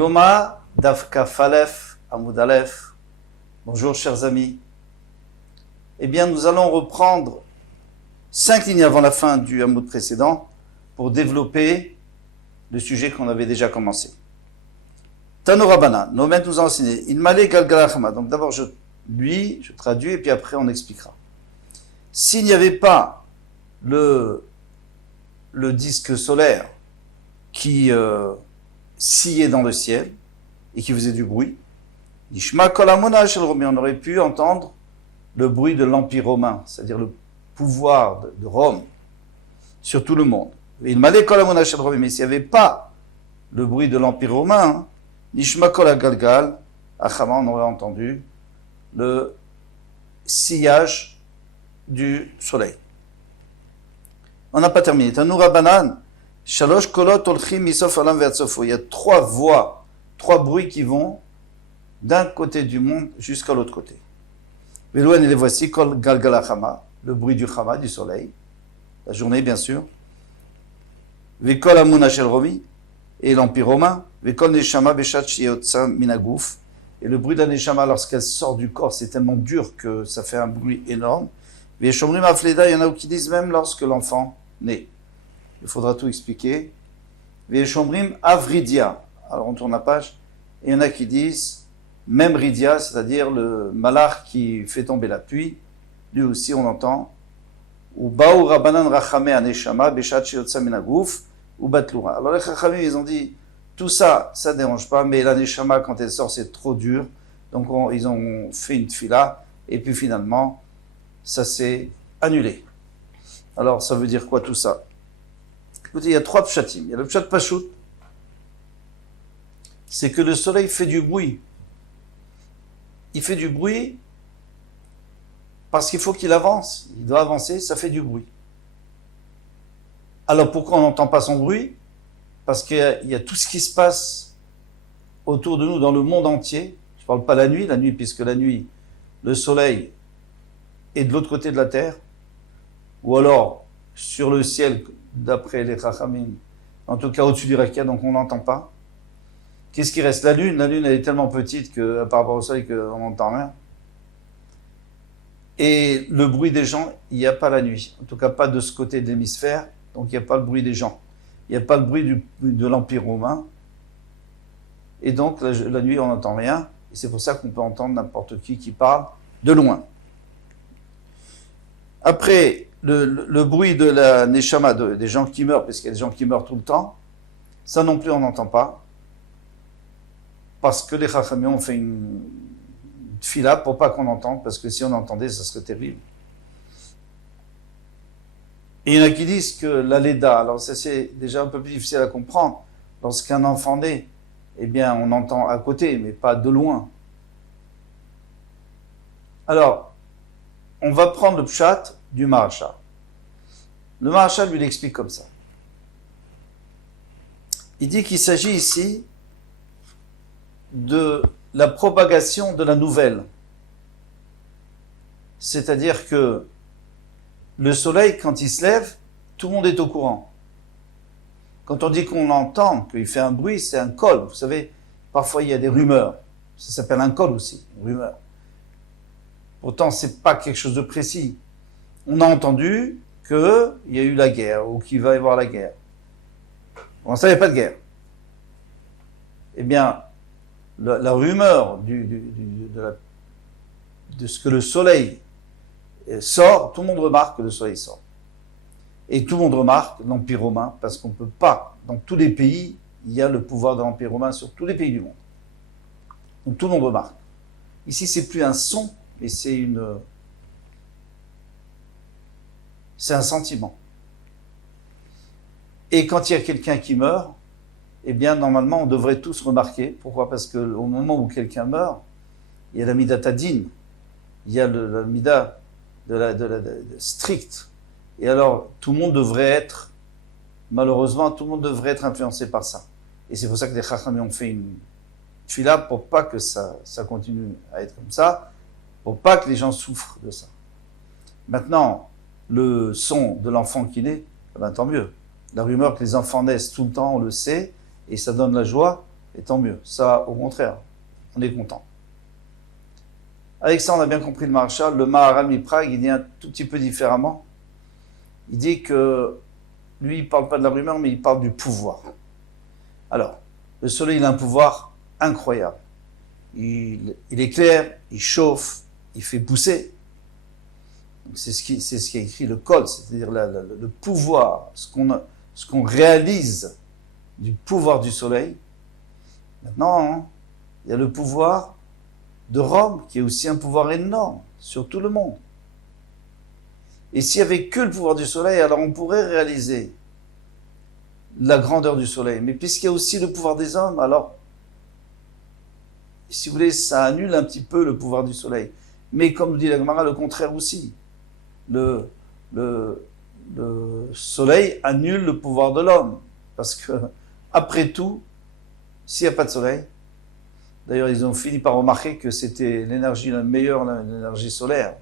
Yoma Dafka Falef Amoudalef. Bonjour chers amis. Eh bien nous allons reprendre 5 lignes avant la fin du Hamoud précédent pour développer le sujet qu'on avait déjà commencé. Tano Rabbanan, nos maîtres nous ont enseigné. Il m'allait Galgalachama. Donc d'abord je traduis et puis après on expliquera. S'il n'y avait pas le disque solaire qui sillait dans le ciel et qui faisait du bruit, on aurait pu entendre le bruit de l'Empire romain, c'est-à-dire le pouvoir de Rome sur tout le monde. Mais s'il n'y avait pas le bruit de l'Empire romain, on aurait entendu le sillage du soleil. On n'a pas terminé. Tanoura Banan, Shalosh Kolot Olchim Misof Alam Ve'atzofo. Il y a 3 voix, 3 bruits qui vont d'un côté du monde jusqu'à l'autre côté. Velouen et les voici, Kol Galgala Chama, le bruit du Chama, du soleil, la journée bien sûr. Vekol Amun Hashel Romi, et l'Empire romain. Vekol Neshama Beshat Shiotsa Minagouf. Et le bruit de la Neshama lorsqu'elle sort du corps, c'est tellement dur que ça fait un bruit énorme. Veshomrim Afleda, il y en a qui disent même lorsque l'enfant naît. Il faudra tout expliquer. Veshomrim Avridia. Alors on tourne la page. Et il y en a qui disent même Ridia, c'est-à-dire le malach qui fait tomber la pluie. Lui aussi on entend. Ou Baou Rabbanan Rachame Aneshama Beshat Shiotsa Minagouf ou Batlura. Alors les Chachamim ils ont dit tout ça, ça ne dérange pas, mais la Neshama quand elle sort c'est trop dur. Donc ils ont fait une tfila et puis finalement ça s'est annulé. Alors ça veut dire quoi tout ça? Écoutez, il y a 3 pshatim. Il y a le pshat pachout, c'est que le soleil fait du bruit. Il fait du bruit parce qu'il faut qu'il avance. Il doit avancer, ça fait du bruit. Alors pourquoi on n'entend pas son bruit? Parce qu'il y a tout ce qui se passe autour de nous dans le monde entier. Je ne parle pas la nuit, puisque la nuit, le soleil est de l'autre côté de la terre, ou alors sur le ciel, d'après les Chachamim, en tout cas au-dessus du Rakia, donc on n'entend pas. Qu'est-ce qui reste? La lune, elle est tellement petite que, par rapport au soleil qu'on n'entend rien. Et le bruit des gens, il n'y a pas la nuit. En tout cas, pas de ce côté de l'hémisphère, donc il n'y a pas le bruit des gens. Il n'y a pas le bruit de l'Empire romain. Et donc, la nuit, on n'entend rien. Et c'est pour ça qu'on peut entendre n'importe qui parle de loin. Après, le bruit de la Neshama, des gens qui meurent, parce qu'il y a des gens qui meurent tout le temps, ça non plus on n'entend pas, parce que les Chachamim ont fait une tfila pour pas qu'on entende, parce que si on entendait, ça serait terrible. Et il y en a qui disent que la Leda, alors ça c'est déjà un peu plus difficile à comprendre, lorsqu'un enfant naît, eh bien on entend à côté, mais pas de loin. Alors, on va prendre le pshat du Maharshal. Le Maharshal lui l'explique comme ça. Il dit qu'il s'agit ici de la propagation de la nouvelle. C'est-à-dire que le soleil, quand il se lève, tout le monde est au courant. Quand on dit qu'on entend, qu'il fait un bruit, c'est un kol. Vous savez, parfois il y a des rumeurs. Ça s'appelle un kol aussi, une rumeur. Pourtant, c'est pas quelque chose de précis. On a entendu qu'il y a eu la guerre, ou qu'il va y avoir la guerre. On ne savait pas de guerre. Eh bien, la rumeur de ce que le soleil sort, tout le monde remarque que le soleil sort. Et tout le monde remarque l'Empire romain, parce qu'on ne peut pas, dans tous les pays, il y a le pouvoir de l'Empire romain sur tous les pays du monde. Donc tout le monde remarque. Ici, c'est plus un son, mais c'est un sentiment. Et quand il y a quelqu'un qui meurt, eh bien, normalement, on devrait tous remarquer. Pourquoi? Parce qu'au moment où quelqu'un meurt, il y a la mida tadin, il y a la mida strict. Et alors, tout le monde devrait être, malheureusement, tout le monde devrait être influencé par ça. Et c'est pour ça que les Chachamim ont fait une tfila pour pas que ça continue à être comme ça, pour pas que les gens souffrent de ça. Maintenant, le son de l'enfant qui naît, eh ben, tant mieux. La rumeur que les enfants naissent tout le temps, on le sait, et ça donne la joie. Et tant mieux. Ça, au contraire, on est content. Avec ça, on a bien compris le Maharshal. Le Maharal Miprag, il dit un tout petit peu différemment. Il dit que lui, il ne parle pas de la rumeur, mais il parle du pouvoir. Alors, le soleil, il a un pouvoir incroyable. Il éclaire, il chauffe, il fait pousser. C'est ce qui est écrit le col, c'est-à-dire le pouvoir, ce qu'on réalise du pouvoir du soleil. Maintenant, hein, il y a le pouvoir de Rome, qui est aussi un pouvoir énorme sur tout le monde. Et s'il n'y avait que le pouvoir du soleil, alors on pourrait réaliser la grandeur du soleil. Mais puisqu'il y a aussi le pouvoir des hommes, alors, si vous voulez, ça annule un petit peu le pouvoir du soleil. Mais comme dit la Gemara, le contraire aussi. Le soleil annule le pouvoir de l'homme. Parce que, après tout, s'il n'y a pas de soleil, d'ailleurs, ils ont fini par remarquer que c'était l'énergie la meilleure, l'énergie solaire.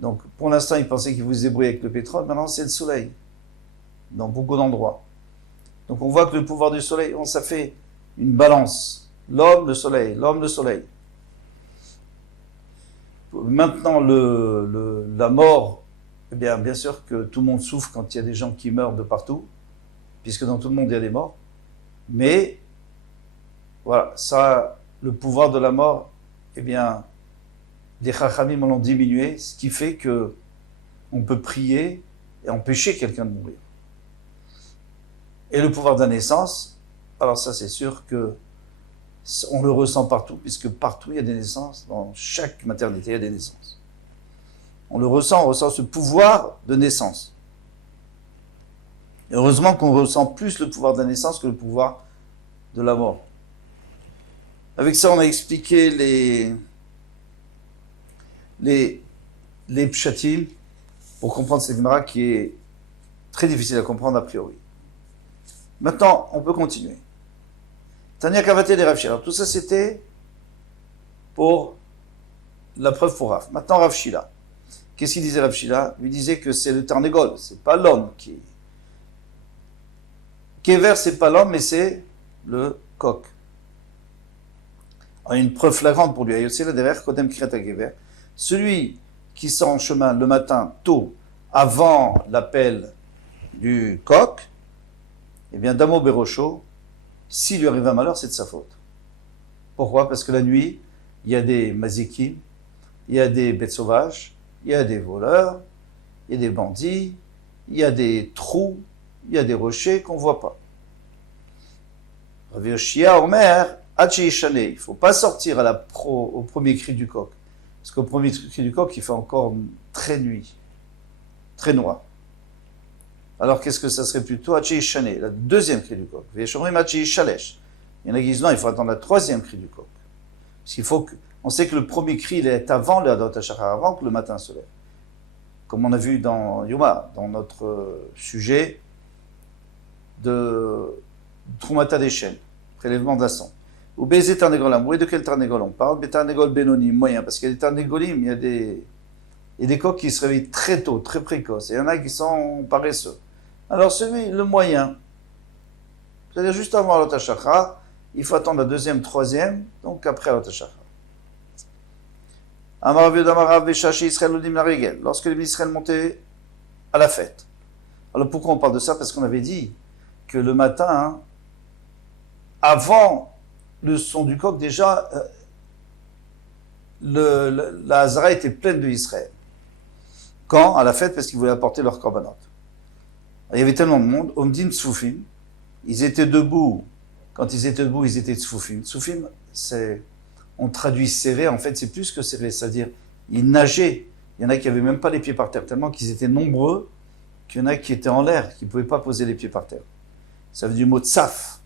Donc, pour l'instant, ils pensaient qu'ils vous débrouillaient avec le pétrole. Maintenant, c'est le soleil. Dans beaucoup d'endroits. Donc, on voit que le pouvoir du soleil, ça fait une balance. L'homme, le soleil. L'homme, le soleil. Maintenant, la mort, eh bien sûr que tout le monde souffre quand il y a des gens qui meurent de partout, puisque dans tout le monde, il y a des morts. Mais, voilà, ça, le pouvoir de la mort, eh bien, les Chachamim l'ont diminué, ce qui fait que on peut prier et empêcher quelqu'un de mourir. Et le pouvoir de la naissance, alors ça c'est sûr que on le ressent partout, puisque partout il y a des naissances, dans chaque maternité il y a des naissances. On ressent ce pouvoir de naissance. Et heureusement qu'on ressent plus le pouvoir de la naissance que le pouvoir de la mort. Avec ça, on a expliqué les pshatim pour comprendre cette Gemara qui est très difficile à comprendre a priori. Maintenant, on peut continuer. Tania Kavate des Rav Shila. Alors, tout ça, c'était pour la preuve pour Rav. Maintenant, Rav Shila. Qu'est-ce qu'il disait Rav Shila? Il disait que c'est le Tarnégol, c'est pas l'homme qui. Kever, c'est pas l'homme, mais c'est le coq. Alors, une preuve flagrante pour lui. Ayotse derrière Kodem Kriyat Kever. Celui qui sort en chemin le matin tôt, avant l'appel du coq, eh bien, Damo Berocho, s'il lui arrive un malheur, c'est de sa faute. Pourquoi? Parce que la nuit, il y a des mazikim, il y a des bêtes sauvages, il y a des voleurs, il y a des bandits, il y a des trous, il y a des rochers qu'on ne voit pas. Rav Yoshia Omer, Hachi Ishane, il ne faut pas sortir au premier cri du coq. Parce qu'au premier cri du coq, il fait encore très nuit, très noir. Alors qu'est-ce que ça serait plutôt Hachi Ishane, la deuxième cri du coq. Veshomrim Hachi Ishalesh. Il y en a qui disent non, il faut attendre la troisième cri du coq. Parce qu'il faut que. On sait que le premier cri, il est avant le Hadot HaShachar, avant que le matin se lève. Comme on a vu dans Yoma, dans notre sujet de Troumata des chaînes, prélèvement de la sang. Ou Bézé Tarnégolam. Où est de quel Tarnégol on parle? Tarnégol Benoni, moyen. Parce qu'il y a des Tarnégolim, il y a des coqs qui se réveillent très tôt, très précoces. Et il y en a qui sont paresseux. Alors celui, le moyen, c'est-à-dire juste avant Hadot HaShachar, il faut attendre la deuxième, troisième, donc après Hadot HaShachar. Lorsque les Israël montaient à la fête. Alors pourquoi on parle de ça? Parce qu'on avait dit que le matin, hein, avant le son du coq, déjà, la Hazara était pleine de Israël. Quand? À la fête, parce qu'ils voulaient apporter leur korbanot. Il y avait tellement de monde, Omdim Tzfufim, ils étaient debout. Quand ils étaient debout, ils étaient Tzfufim. Tzfufim, on traduit serré, en fait, c'est plus que serré, c'est-à-dire, ils nageaient. Il y en a qui n'avaient même pas les pieds par terre, tellement qu'ils étaient nombreux, qu'il y en a qui étaient en l'air, qui ne pouvaient pas poser les pieds par terre. Ça veut dire du mot tsaf.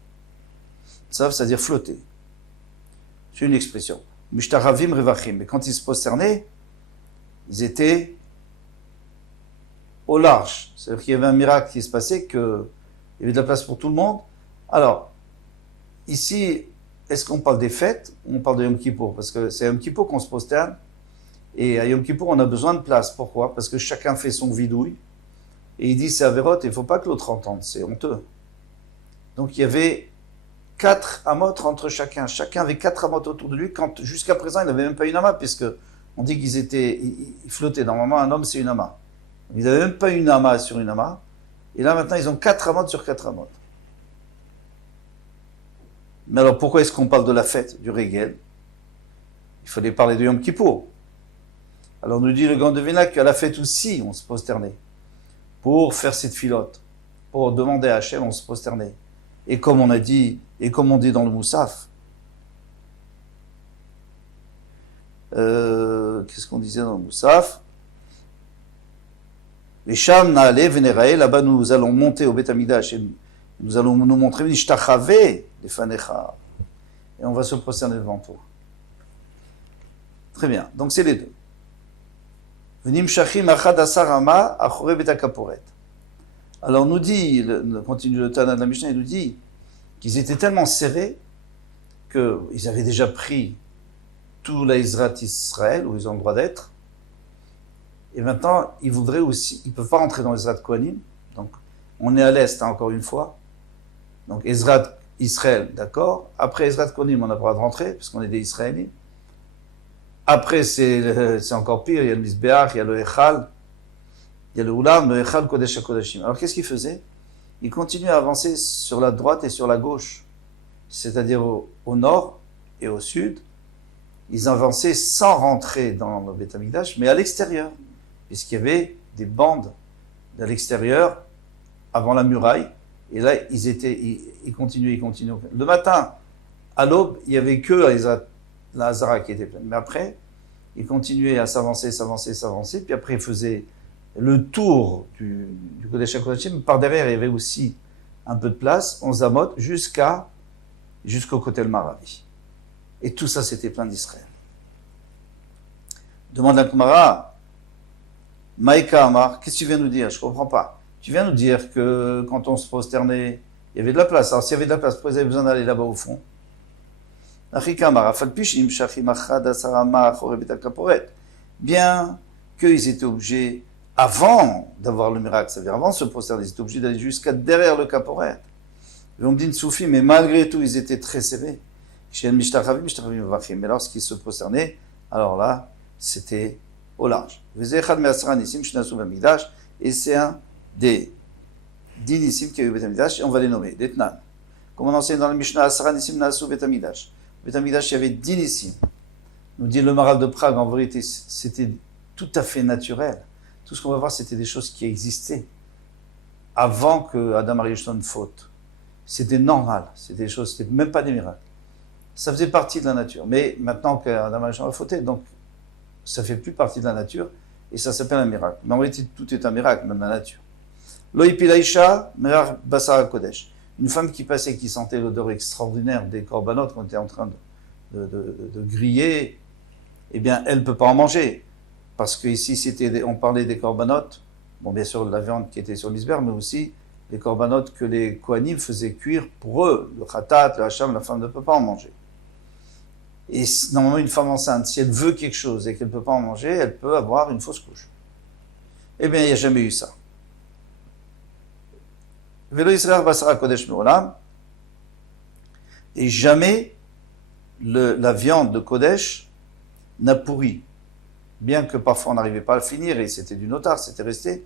Tsaf, c'est-à-dire flotter. C'est une expression. Mishtaravim revachim. Mais quand ils se prosternaient, ils étaient au large. C'est-à-dire qu'il y avait un miracle qui se passait, qu'il y avait de la place pour tout le monde. Alors, ici, est-ce qu'on parle des fêtes ou on parle de Yom Kippour? Parce que c'est à Yom Kippour qu'on se prosterne. Et à Yom Kippour, on a besoin de place. Pourquoi? Parce que chacun fait son vidouille. Et il dit c'est Averot, il ne faut pas que l'autre entende. C'est honteux. Donc il y avait 4 amotes entre chacun. Chacun avait 4 amotes autour de lui, quand jusqu'à présent, il n'avait même pas une ama, puisque on dit ils flottaient. Normalement, un homme, c'est une ama. Ils n'avaient même pas une ama sur une ama. Et là, maintenant, ils ont 4 amotes sur 4 amotes. Mais alors, pourquoi est-ce qu'on parle de la fête, du Régel? Il fallait parler de Yom Kippour. Alors, nous dit le grand Devina qu'à la fête aussi, on se prosternait. Pour faire cette filote. Pour demander à Hachem, on se prosternait. Et comme on a dit, et comme on dit dans le Moussaf, qu'est-ce qu'on disait dans le Moussaf? Les Sham Naale Venerae, là-bas nous allons monter au Beth Amidash et nous allons nous montrer Nishtachave les Fanecha. Et on va se prosterner devant toi. Très bien, donc c'est les deux. Venim Shachim Achad Asarama Achore Beta Kaporet. Alors nous dit, continue le Tana de la Mishnah, il nous dit qu'ils étaient tellement serrés qu'ils avaient déjà pris tout l'Israt Israël, où ils ont le droit d'être. Et maintenant, ils voudraient aussi, ils ne peuvent pas rentrer dans l'Israt Kohanim. Donc, on est à l'Est, hein, encore une fois. Donc, Israt Israël, d'accord. Après Israt Kohanim, on n'a pas le droit de rentrer, parce qu'on est des Israéliens. Après, c'est encore pire, il y a le Mizbeach, il y a le Echal, il y a le Ulam, le Echal Kodesh HaKodashim. Alors, qu'est-ce qu'ils faisaient? Ils continuaient à avancer sur la droite et sur la gauche, c'est-à-dire au nord et au sud. Ils avançaient sans rentrer dans le Beth Amikdash, mais à l'extérieur, puisqu'il y avait des bandes à l'extérieur, avant la muraille, et là, ils continuaient. Le matin, à l'aube, il n'y avait que la Hazara qui était pleine. Mais après, ils continuaient à s'avancer, puis après, ils faisaient le tour du Kodesh HaKodashim. Par derrière, il y avait aussi un peu de place, 11 amot, jusqu'au Kotel Maravi. Et tout ça, c'était plein d'Israël. Demande à Kumara, Maïka Amar, qu'est-ce que tu viens nous dire? Je ne comprends pas. Tu viens nous dire que quand on se prosternait, il y avait de la place. Alors s'il y avait de la place, pourquoi ils avaient besoin d'aller là-bas au fond? Bien qu'ils étaient obligés, avant d'avoir le miracle, c'est-à-dire avant de se prosterner, ils étaient obligés d'aller jusqu'à derrière le caporet. Et on me dit une soufie, mais malgré tout, ils étaient très sévères. Mais lorsqu'ils se prosternaient, alors là, c'était au large. Et c'est un des 10 nissim qui a eu Beth Amikdash, et on va les nommer, des Tnan. Comme on enseigne dans la Mishnah, Asara nissim nasu Beth Amikdash. Beth Amikdash, il y avait 10 nissim. Nous dit le Maral de Prague, en vérité, c'était tout à fait naturel. Tout ce qu'on va voir, c'était des choses qui existaient avant que Adam Arishon faute. C'était normal, c'était des choses, c'était même pas des miracles. Ça faisait partie de la nature. Mais maintenant qu'Adam Arishon a fauté, donc ça fait plus partie de la nature, et ça s'appelle un miracle. Mais en réalité, tout est un miracle, même la nature. Loïpilaïcha, Merar Basara Kodesh. Une femme qui passait, qui sentait l'odeur extraordinaire des corbanotes qu'on était en train de griller, eh bien, elle ne peut pas en manger. Parce qu'ici, on parlait des corbanotes, bon, bien sûr, la viande qui était sur l'isber, mais aussi les corbanotes que les Kohanim faisaient cuire pour eux. Le khatat, le hacham, la femme ne peut pas en manger. Et normalement, une femme enceinte, si elle veut quelque chose et qu'elle ne peut pas en manger, elle peut avoir une fausse couche. Eh bien, il n'y a jamais eu ça. Velo Israël Basara Kodesh Meolam. Et jamais la viande de Kodesh n'a pourri. Bien que parfois on n'arrivait pas à le finir et c'était du notar, c'était resté.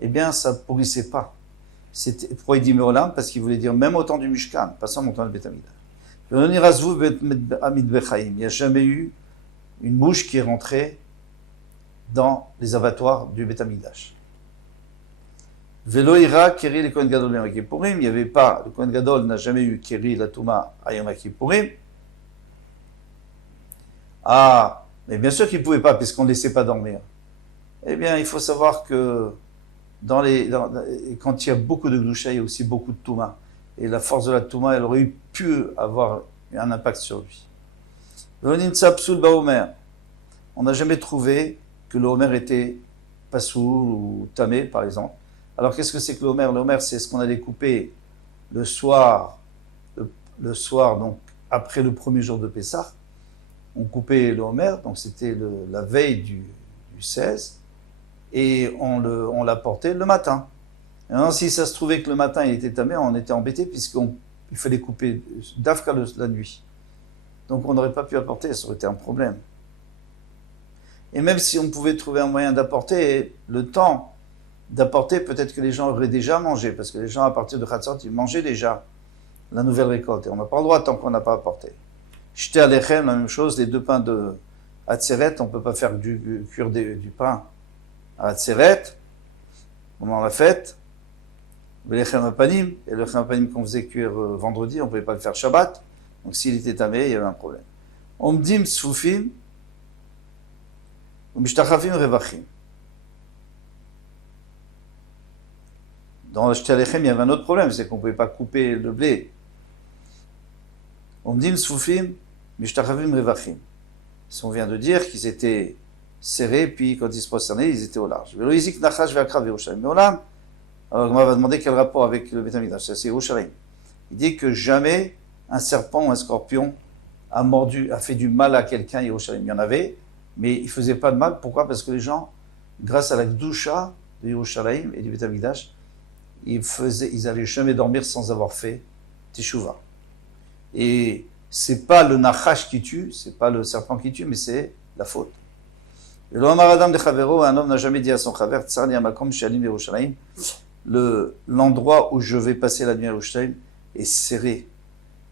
Eh bien, ça ne pourrissait pas. Pourquoi il dit Meolam? Parce qu'il voulait dire même au temps du Mishkan, pas seulement au temps du Beth Amikdash. Il n'y a jamais eu une mouche qui est rentrée dans les abattoirs du Beth Amikdash. Velo ira keri le Kohen Gadol Yom Kippourim. Il n'y avait pas, le Kohen Gadol n'a jamais eu keri la Touma à Yom Kippourim. Ah, mais bien sûr qu'il ne pouvait pas, puisqu'on ne laissait pas dormir. Eh bien, il faut savoir que quand il y a beaucoup de gloucha, il y a aussi beaucoup de Touma. Et la force de la Touma, elle aurait pu avoir un impact sur lui. On n'a jamais trouvé que le Homer était Pasoul ou Tamé, par exemple. Alors, qu'est-ce que c'est que le Homer? Le Homer, c'est ce qu'on allait couper le soir, donc après le premier jour de Pessah. On coupait le Homer, donc c'était la veille du 16, et on l'apportait le matin. Et maintenant, si ça se trouvait que le matin il était tamé, on était embêté puisqu'on il fallait couper d'Afka la nuit. Donc on n'aurait pas pu apporter, ça aurait été un problème. Et même si on pouvait trouver un moyen d'apporter, le temps d'apporter, peut-être que les gens auraient déjà mangé, parce que les gens, à partir de Khatsot, ils mangeaient déjà la nouvelle récolte, et on n'a pas le droit tant qu'on n'a pas apporté. Jeter à l'Echem, la même chose, les 2 pains de Hatzeret, on ne peut pas faire cuire du pain à Hatzeret, pendant la fête, le Lechem Apanim, et le Lechem Apanim qu'on faisait cuire vendredi, on ne pouvait pas le faire Shabbat, donc s'il était tamé, il y avait un problème. Omdim Sfufim, Mishtachafim Revachim. Dans le Jeter à l'Echem, il y avait un autre problème, c'est qu'on ne pouvait pas couper le blé. Omdim Sfufim, Mishtachafim Revachim. Si on vient de dire qu'ils étaient serrés, puis quand ils se prosternaient, ils étaient au large. Mais Olam, alors on va demander quel rapport avec le Beth Amikdash, c'est Yerushalayim. Il dit que jamais un serpent ou un scorpion a fait du mal à quelqu'un à Yerushalayim. Il y en avait, mais il ne faisait pas de mal. Pourquoi? Parce que les gens, grâce à la Gdusha de Yerushalayim et du Beth Amikdash, ils n'allaient jamais dormir sans avoir fait Teshuvah. Et c'est pas le Nachash qui tue, c'est pas le serpent qui tue, mais c'est la faute. Et l'Omaradam de Chavero, un homme n'a jamais dit à son Chaver, Tsarni Amakom Shalim Yerushalayim, l'endroit où je vais passer la nuit à Yerushalayim est serré.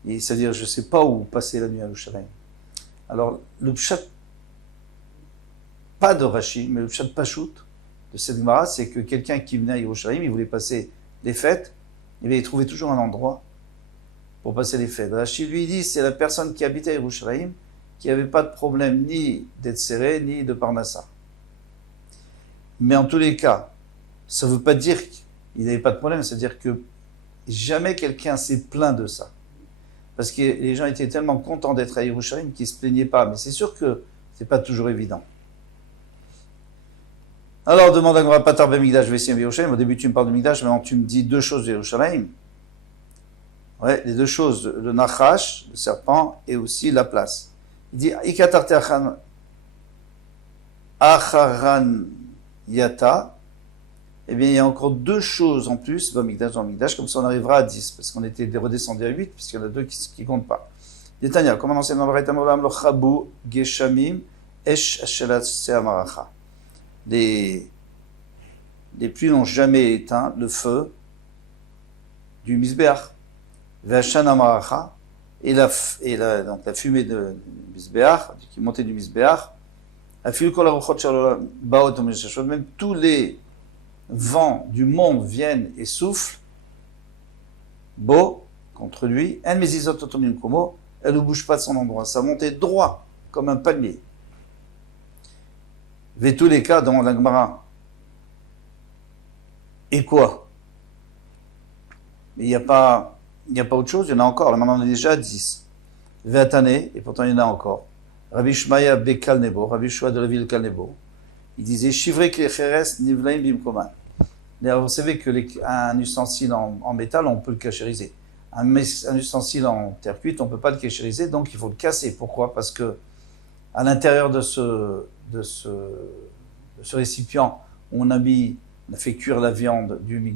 C'est-à-dire, je ne sais pas où passer la nuit à Yerushalayim. Alors, le pshat, pas de Rashi, mais le pshat Pashout de cette Gemara, c'est que quelqu'un qui venait à Yerushalayim, il voulait passer les fêtes, il trouvait toujours un endroit pour passer les fêtes. Rashi lui dit, c'est la personne qui habitait à Yerushalayim, qui n'avait pas de problème ni d'être serré, ni de parnassa. Mais en tous les cas, ça ne veut pas dire qu'il n'avait pas de problème, c'est-à-dire que jamais quelqu'un s'est plaint de ça. Parce que les gens étaient tellement contents d'être à Yerushalayim qu'ils ne se plaignaient pas. Mais c'est sûr que ce n'est pas toujours évident. Alors, demande à Gmara Patar Bemigdash Vessim Yerushalayim. Au début, tu me parles de Migdash, maintenant tu me dis 2 choses de Yerushalayim. Ouais, les 2 choses, le Nachash, le serpent, et aussi la place. Il dit, Ikatarte Acharan Yata. Eh bien, il y a encore 2 choses en plus dans Migdash, comme ça on arrivera à 10, parce qu'on était redescendu à 8, puisqu'il y en a 2 qui ne comptent pas. Détania, comme on enseigne dans Baraita Molam, le Chabou, Geshamim, Esh Ashelat Seamaracha. Les pluies n'ont jamais éteint le feu du Misbeach. V'Hashan Amaracha, donc la fumée de Misbeach, qui montait du Misbeach, même tous les vents du monde viennent et soufflent, beau, contre lui, elle ne bouge pas de son endroit, ça montait droit, comme un palmier. Ve tous les cas dans la Gemara. Et quoi? Mais il n'y a pas autre chose, il y en a encore, là maintenant on est déjà à 10. Ve'atane, et pourtant il y en a encore. Rabbi Shmaya Bekal Nebo, Rabbi Shua de la ville de Kalnebo, il disait Shivrei Klecheres Nivlaim Bimkoman. D'ailleurs, vous savez qu'un ustensile en métal, on peut le cachériser. Un ustensile en terre cuite, on ne peut pas le cachériser, donc il faut le casser. Pourquoi? Parce que à l'intérieur de ce récipient, on a fait cuire la viande du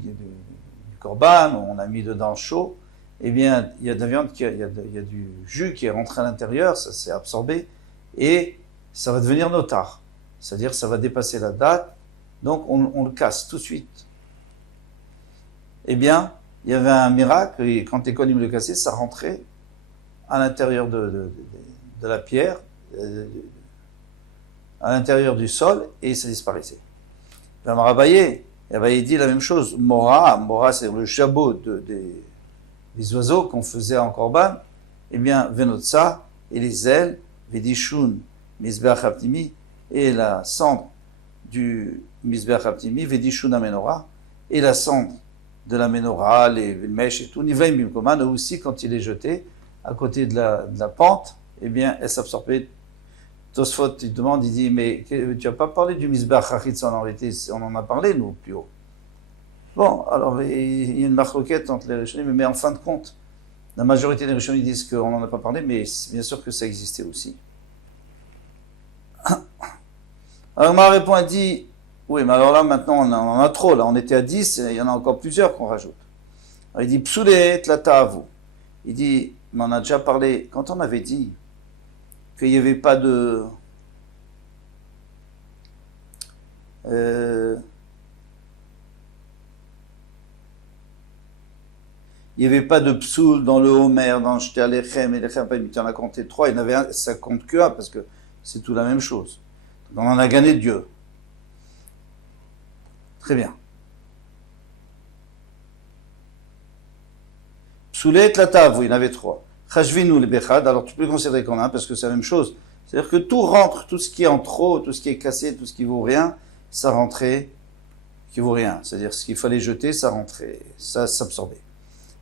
corban, on a mis dedans chaud, eh bien, il y a de la viande, il y a du jus qui est rentré à l'intérieur, ça s'est absorbé, et ça va devenir notar. C'est-à-dire, ça va dépasser la date, donc on le casse tout de suite. Eh bien, il y avait un miracle, et quand l'économie le cassait, ça rentrait à l'intérieur de la pierre, à l'intérieur du sol, et ça disparaissait. Abaye dit la même chose. Mora, c'est le jabot des oiseaux qu'on faisait en korban. Eh bien, venotsa, et les ailes, vedishun, misbeach haptimi, et la cendre du misbeach haptimi, vedishun amenora, et la cendre de la menorah, les mèches et tout, nivlaim bimkoman, aussi quand il est jeté à côté de la pente, eh bien, elle s'absorbait. Tosfot, il demande, il dit, mais tu n'as pas parlé du misbeach hachitson, en réalité, on en a parlé, nous, plus haut. Bon, alors, il y a une marloquette entre les Rishonim, mais en fin de compte, la majorité des Rishonim disent qu'on n'en a pas parlé, mais bien sûr que ça existait aussi. Alors, ma réponse dit, oui, mais alors là, maintenant, on en a trop, là, on était à 10, et il y en a encore plusieurs qu'on rajoute. Alors, il dit, psoulé, tlata, vous. Il dit, mais on a déjà parlé, quand on avait dit qu'il n'y avait pas de... il n'y avait pas de psoul dans le Homer, dans le Shté Alechem et Lechem Apanim. Tu en as compté 3, il y en avait un, ça compte que 1 parce que c'est tout la même chose. Donc on en a gagné Dieu. Très bien. Psoulet la table, il y en avait 3. Chashvinu le Bechad, alors tu peux le considérer comme un parce que c'est la même chose. C'est-à-dire que tout rentre, tout ce qui est en trop, tout ce qui est cassé, tout ce qui vaut rien, ça rentrait, qui vaut rien. C'est-à-dire ce qu'il fallait jeter, ça rentrait, ça s'absorbait.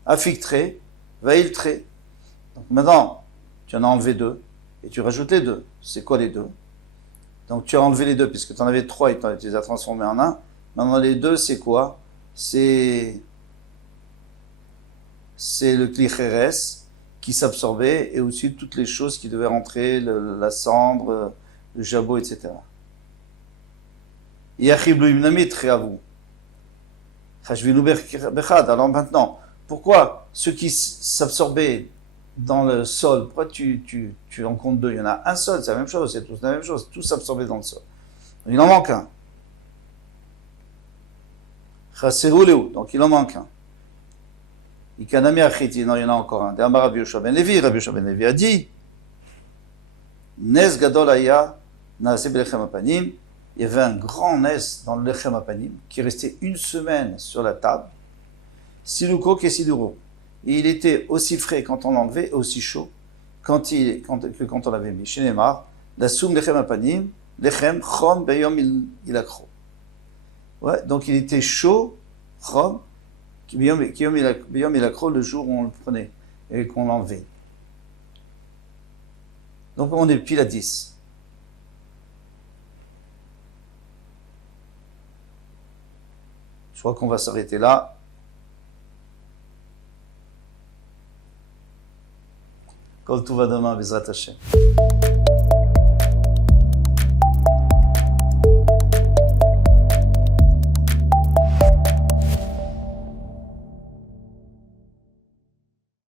Affictré, vailtré. Donc maintenant, tu en as enlevé 2 et tu rajoutes les 2. C'est quoi les 2? Donc tu as enlevé les 2 puisque tu en avais 3 et tu les as transformés en 1. Maintenant les 2, c'est quoi? C'est le klicheres qui s'absorbait et aussi toutes les choses qui devaient rentrer, la cendre, le jabot, etc. Alors maintenant, pourquoi ceux qui s'absorbaient dans le sol, pourquoi tu en comptes 2? Il y en a un seul, c'est la même chose, c'est tous la même chose, tous s'absorber dans le sol. Il en manque un. Donc il en manque un. Ikanami Achiti, non, il y en a encore un. D'Amar Rabbi Yoshua ben Levi, Rabbi Yoshua ben Levi a dit, Nes Gadol Aya, Naase Belechem Apanim, il y avait un grand Nes dans le Lechem Apanim, qui restait 1 semaine sur la table, Siluko Kesiduro. Et il était aussi frais quand on l'enlevait, et aussi chaud quand on l'avait mis. Chez Neymar, la Soum Lechem Apanim, Lechem Chom Beyom Ilakro. Ouais, donc il était chaud, Chom, Beyom Ilakro, le jour où on le prenait et qu'on l'enlevait. Donc on est pile à 10. Je crois qu'on va s'arrêter là. Kol Tuva demain, Bezrat Hashem.